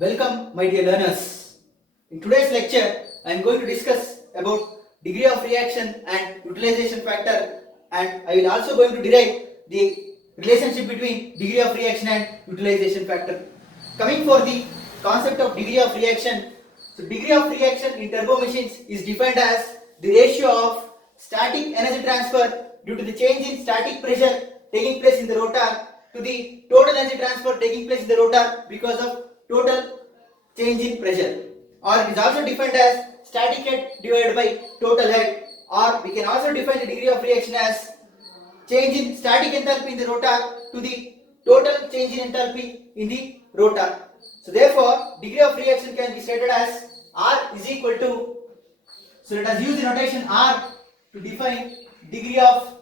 Welcome my dear learners. In today's lecture I am going to discuss about degree of reaction and utilization factor, and I will also going to derive the relationship between degree of reaction and utilization factor. Coming for the concept of degree of reaction, so degree of reaction in turbo machines is defined as the ratio of static energy transfer due to the change in static pressure taking place in the rotor to the total energy transfer taking place in the rotor because of total change in pressure, or it is also defined as static head divided by total head, or we can also define the degree of reaction as change in static enthalpy in the rotor to the total change in enthalpy in the rotor. So therefore degree of reaction can be stated as R is equal to, so let us use the notation R to define degree of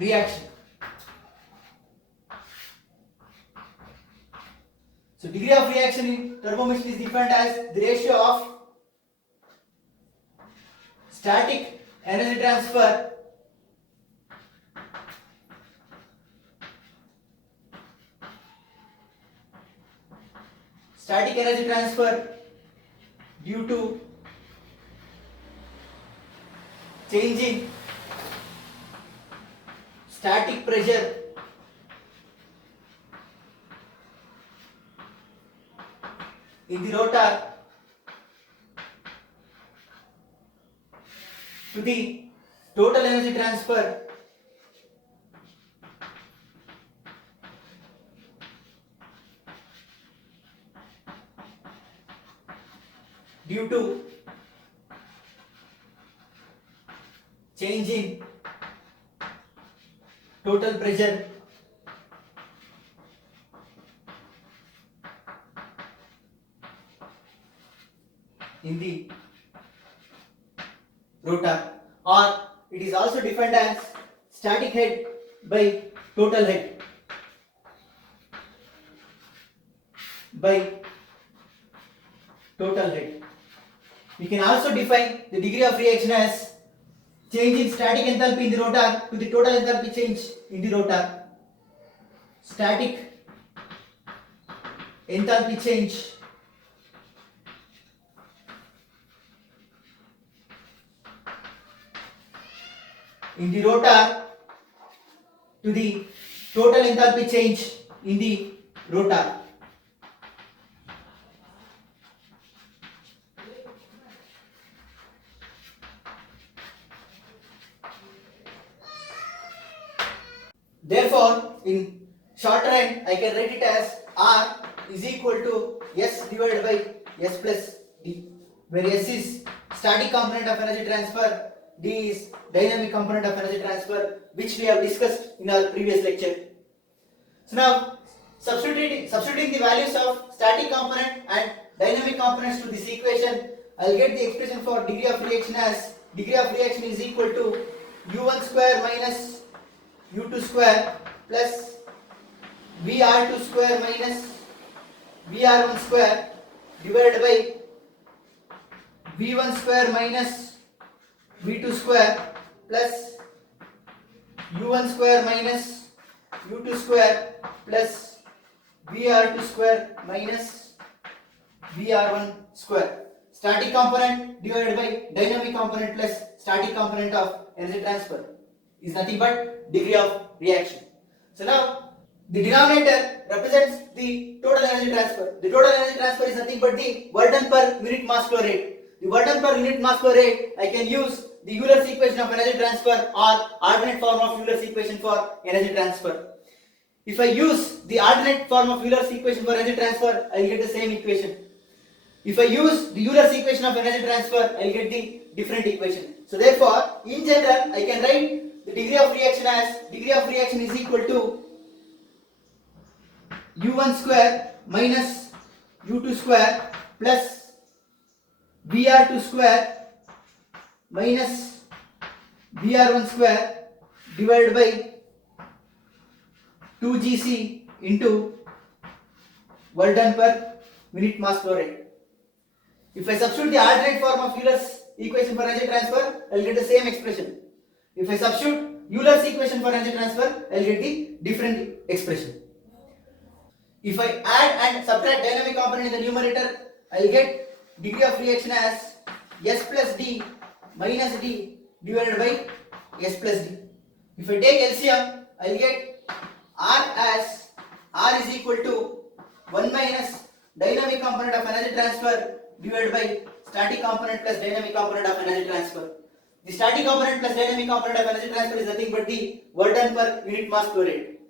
reaction. So degree of reaction in turbo machine is defined as the ratio of static energy transfer due to change in static pressure in the rotor to the total energy transfer due to change in total pressure in the rotor, or it is also defined as static head by total head We can also define the degree of reaction as change in static enthalpy in the rotor to the total enthalpy change in the rotor. Static enthalpy change in the rotor to the total enthalpy change in the rotor. Therefore, in shorthand, I can write it as R is equal to S divided by S plus D, where S is static component of energy transfer, D is dynamic component of energy transfer, which we have discussed in our previous lecture. So now, substituting the values of static component and dynamic components to this equation, I will get the expression for degree of reaction as degree of reaction is equal to U1 square minus U2 square plus VR2 square minus VR1 square divided by V1 square minus V2 square plus U1 square minus U2 square plus VR2 square minus VR1 square. Static component divided by dynamic component plus static component of energy transfer is nothing but degree of reaction. So now the denominator represents the total energy transfer. The total energy transfer is nothing but the Work per unit mass flow rate. The work per unit mass flow rate, I can use the Euler's equation of energy transfer or alternate form of Euler's equation for energy transfer. If I use the alternate form of Euler's equation for energy transfer, I will get the same equation. If I use the Euler's equation of energy transfer, I will get the different equation. So therefore, in general, I can write the degree of reaction as degree of reaction is equal to U1 square minus U2 square plus VR2 square minus VR1 square divided by 2gc into work done per minute mass flow rate. If I substitute the alternate form of Euler's equation for energy transfer, I will get the same expression. If I substitute Euler's equation for energy transfer, I will get the different expression. If I add and subtract dynamic component in the numerator, I will get degree of reaction as S plus D minus D divided by S plus D. If I take LCM, I will get R as R is equal to 1 minus dynamic component of energy transfer divided by static component plus dynamic component of energy transfer. The static component plus dynamic component of energy transfer is nothing but the work done per unit mass flow rate.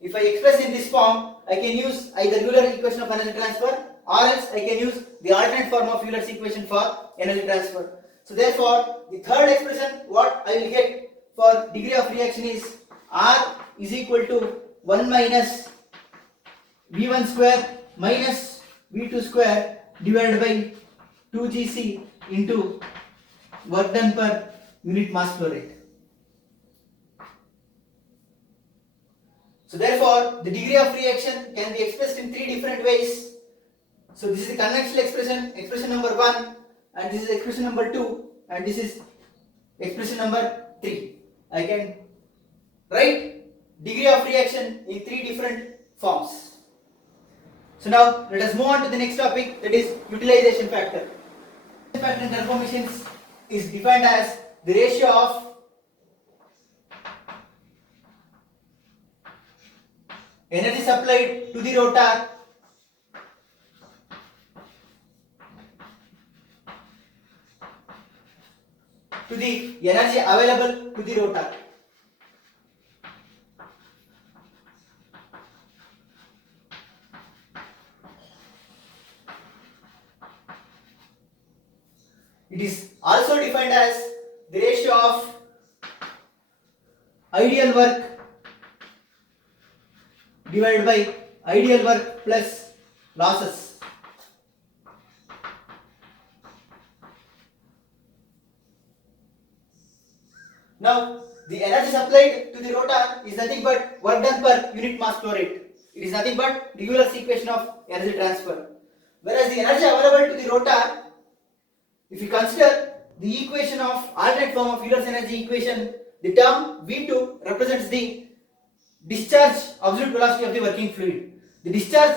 If I express in this form, I can use either Euler equation of energy transfer or else I can use the alternate form of Euler's equation for energy transfer. So therefore, the third expression what I will get for degree of reaction is R is equal to 1 minus V1 square minus V2 square divided by 2Gc into work done per unit mass flow rate. So therefore, the degree of reaction can be expressed in three different ways. So this is the conventional expression, expression number 1, and this is expression number 2, and this is expression number 3. I can write degree of reaction in three different forms. So now let us move on to the next topic, that is utilization factor. Utilization factor in turbo machines is defined as the ratio of energy supplied to the rotor to the energy available to the rotor. It is also defined as the ratio of ideal work divided by ideal work plus losses. Now, the energy supplied to the rotor is nothing but work done per unit mass flow rate. It is nothing but the Euler's equation of energy transfer. Whereas the energy available to the rotor, if you consider the equation of alternate form of Euler's energy equation, the term V2 represents the discharge absolute velocity of the working fluid. The discharge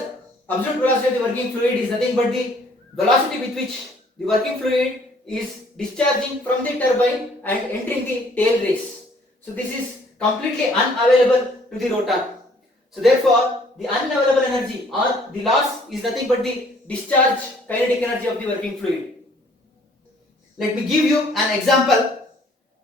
absolute velocity of the working fluid is nothing but the velocity with which the working fluid is discharging from the turbine and entering the tail race. So this is completely unavailable to the rotor. So therefore, the unavailable energy or the loss is nothing but the discharge kinetic energy of the working fluid. Let me give you an example.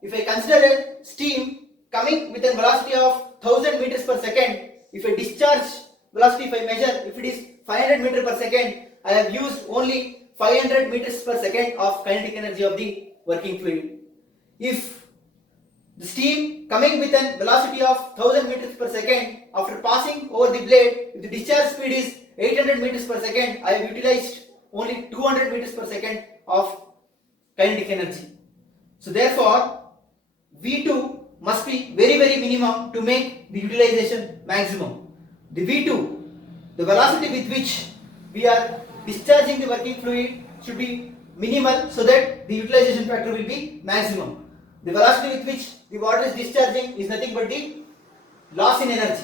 If I consider a steam coming with a velocity of 1000 meters per second, if a discharge velocity, if I measure, if it is 500 meters per second, I have used only 500 meters per second of kinetic energy of the working fluid. If the steam coming with a velocity of 1000 meters per second, after passing over the blade, if the discharge speed is 800 meters per second, I have utilized only 200 meters per second of kinetic energy. So therefore, V2 must be very minimum to make the utilization maximum. The V2, the velocity with which we are discharging the working fluid should be minimal so that the utilization factor will be maximum. The velocity with which the water is discharging is nothing but the loss in energy.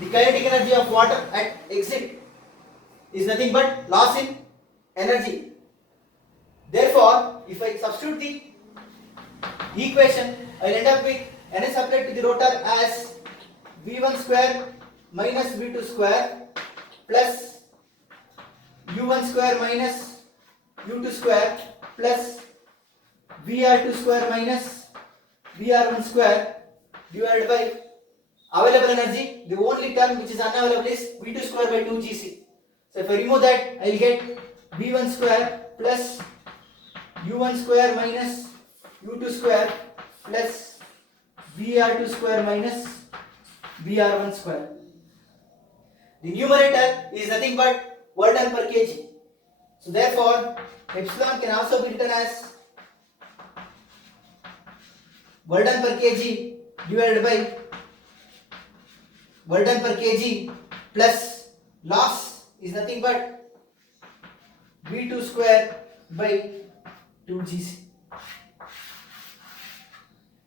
The kinetic energy of water at exit is nothing but loss in energy. Therefore, if I substitute the equation, I will end up with energy supplied to the rotor as V1 square minus V2 square plus U1 square minus U2 square plus VR2 square minus VR1 square divided by available energy. The only term which is unavailable is V2 square by 2Gc. So if I remove that, I will get V1 square plus U1 square minus U2 square plus VR2 square minus VR1 square. The numerator is nothing but work done per kg. So therefore, epsilon can also be written as work done per kg divided by work done per kg plus loss is nothing but V2 square by 2Gc.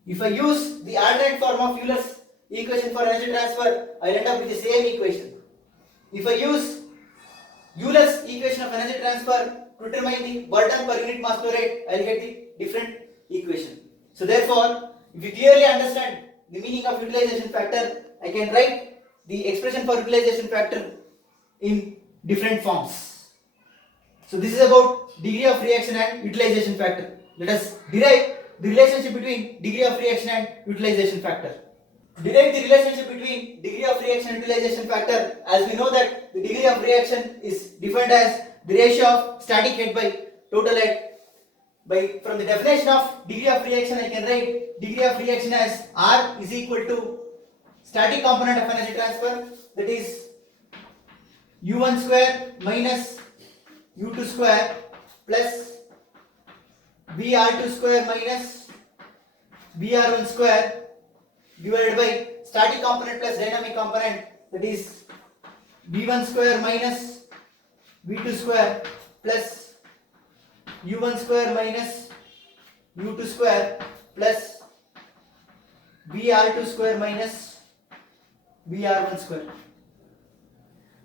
If I use the alternate form of Euler's equation for energy transfer, I will end up with the same equation. If I use Euler's equation of energy transfer to determine the burden per unit mass flow rate, I will get the different equation. So therefore, if you clearly understand the meaning of utilization factor, I can write the expression for utilization factor in different forms. So this is about degree of reaction and utilization factor. Let us derive the relationship between degree of reaction and utilization factor. To derive the relationship between degree of reaction and utilization factor, as we know that the degree of reaction is defined as the ratio of static head by total head. From the definition of degree of reaction, I can write degree of reaction as R is equal to static component of energy transfer, that is U1 square minus U2 square plus BR2 square minus BR1 square divided by static component plus dynamic component, that is V1 square minus V2 square plus U1 square minus U2 square plus BR2 square minus BR1 square.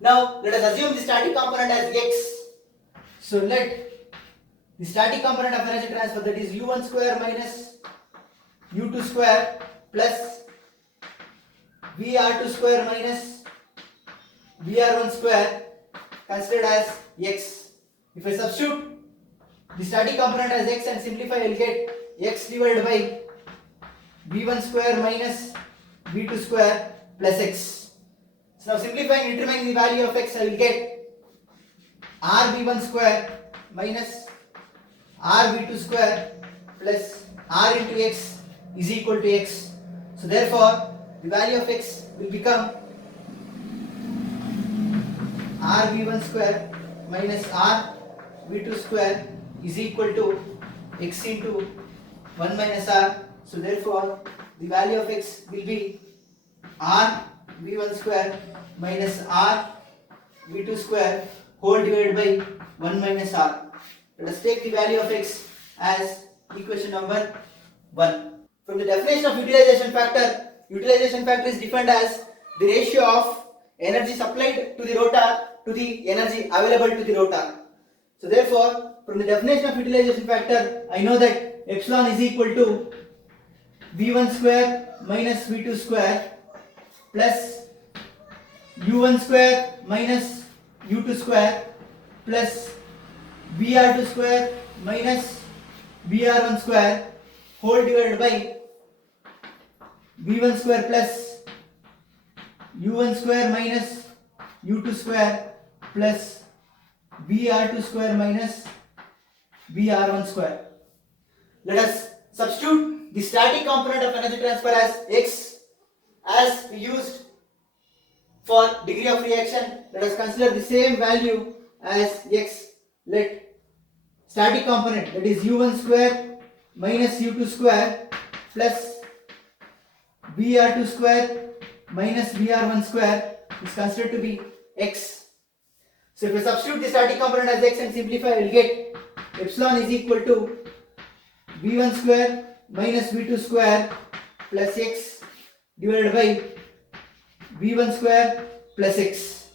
Now let us assume the static component as X. So let the static component of energy transfer, that is U1 square minus U2 square plus VR2 square minus VR1 square, considered as X. If I substitute the static component as X and simplify, I will get X divided by V1 square minus V2 square plus X. So now simplifying and determining the value of X, I will get RV1 square minus RV2 square plus R into X is equal to X. So therefore, the value of X will become RV1 square minus RV2 square is equal to X into 1 minus R. So therefore, the value of X will be RV1 square minus RV2 square whole divided by 1 minus R. Let us take the value of X as equation number 1. From the definition of utilization factor is defined as the ratio of energy supplied to the rotor to the energy available to the rotor. So therefore, from the definition of utilization factor, I know that epsilon is equal to V1 square minus V2 square plus U1 square minus U2 square plus VR2 square minus VR1 square whole divided by V1 square plus U1 square minus U2 square plus VR2 square minus VR1 square. Let us substitute the static component of energy transfer as X as we used for degree of reaction. Let us consider the same value as X. Let static component, that is U1 square minus U2 square plus VR2 square minus VR1 square is considered to be X. So if I substitute the static component as X and simplify, I will get epsilon is equal to V1 square minus V2 square plus X divided by V1 square plus X.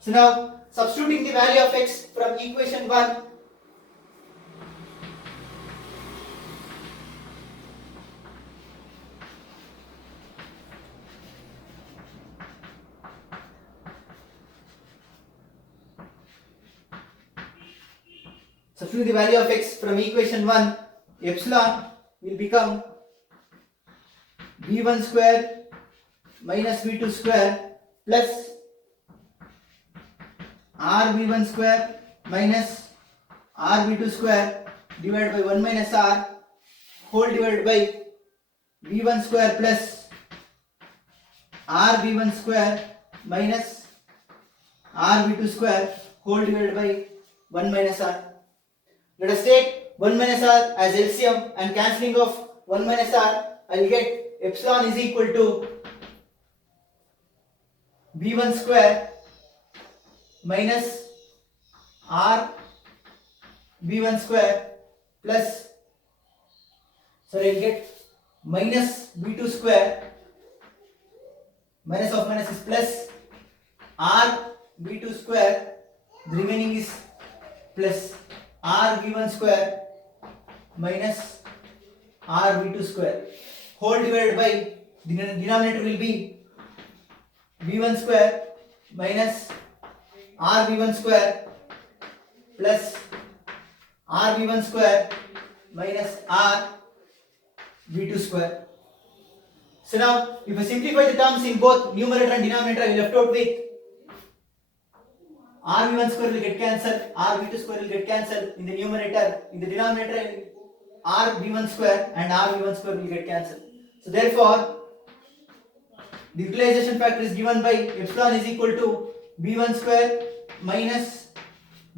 So now substituting the value of X from equation 1, substitute the value of X from equation 1, epsilon will become V1 square minus V2 square plus RV1 square minus RV2 square divided by 1 minus R whole divided by V1 square plus RV1 square minus RV2 square whole divided by 1 minus R. Let us take 1 minus R as LCM and cancelling of 1 minus R, I will get epsilon is equal to V1 square minus R V1 square plus, so I will get minus V2 square, minus of minus is plus R V2 square, the remaining is plus R V1 square minus R V2 square, whole divided by the denominator will be V1 square minus R V1 square plus R V1 square minus R V2 square. So now if I simplify the terms in both numerator and denominator, I will left out with R V1 square will get cancelled, R V2 square will get cancelled in the numerator, in the denominator R V1 square and R V1 square will get cancelled. So therefore the utilization factor is given by epsilon is equal to V1 square minus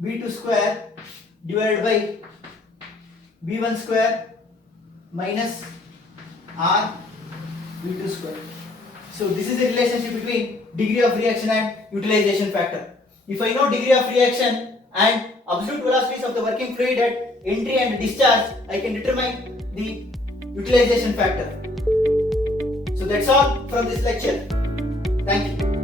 V2 square divided by V1 square minus R V2 square. So this is the relationship between degree of reaction and utilization factor. If I know degree of reaction and absolute velocities of the working fluid at entry and discharge, I can determine the utilization factor. So that's all from this lecture. Thank you.